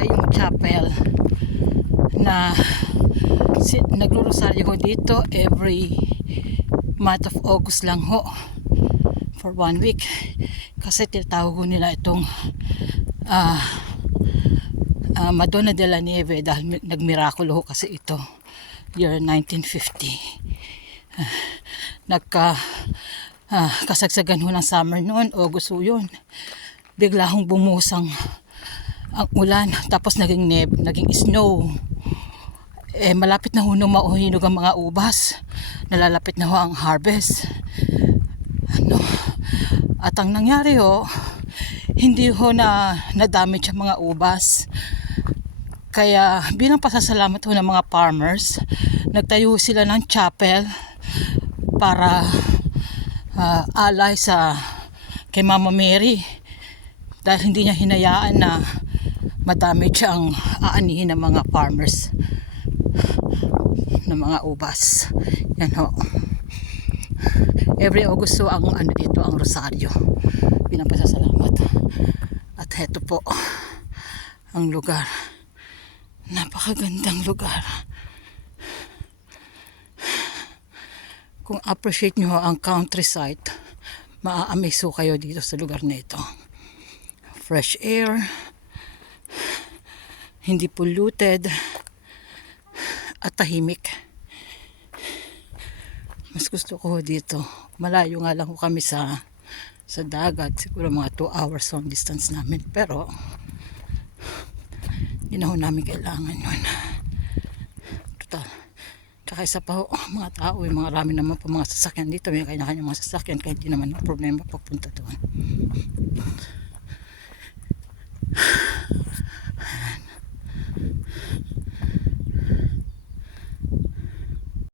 ay yung chapel na nagro-rosaryo ko dito every month of August lang ho for 1 week kasi tinatawag ko nila itong Madonna de la Nieve dahil nagmirakulo ho kasi ito year 1950. Kasagsagan ho ng summer noon, August ho yun. Bigla hong bumusang ang ulan, tapos naging snow. Malapit na ho nung mauhinog ang mga ubas. Nalalapit na ho ang harvest. At ang nangyari ho, hindi ho na-damage ang mga ubas. Kaya bilang pasasalamat ho ng mga farmers, nagtayo sila ng chapel para alay kay Mama Mary dahil hindi niya hinayaan na madamage ang aanihin ng mga farmers ng mga ubas. Yan ho. Every August ho ang dito ang rosaryo bilang pasasalamat. At heto po ang lugar. Napakagandang lugar. Kung appreciate nyo ang countryside, maa-amaze ho kayo dito sa lugar na ito. Fresh air, hindi polluted, at tahimik. Mas gusto ko dito. Malayo nga lang ho kami sa dagat. Siguro mga 2 hours ang distance namin. Pero, yun na ho namin kailangan yun. Total. Tsaka isa pa ho, mga tao, mga rami naman po mga sasakyan dito. May kanya-kanya mga sasakyan kahit di naman problema papunta doon.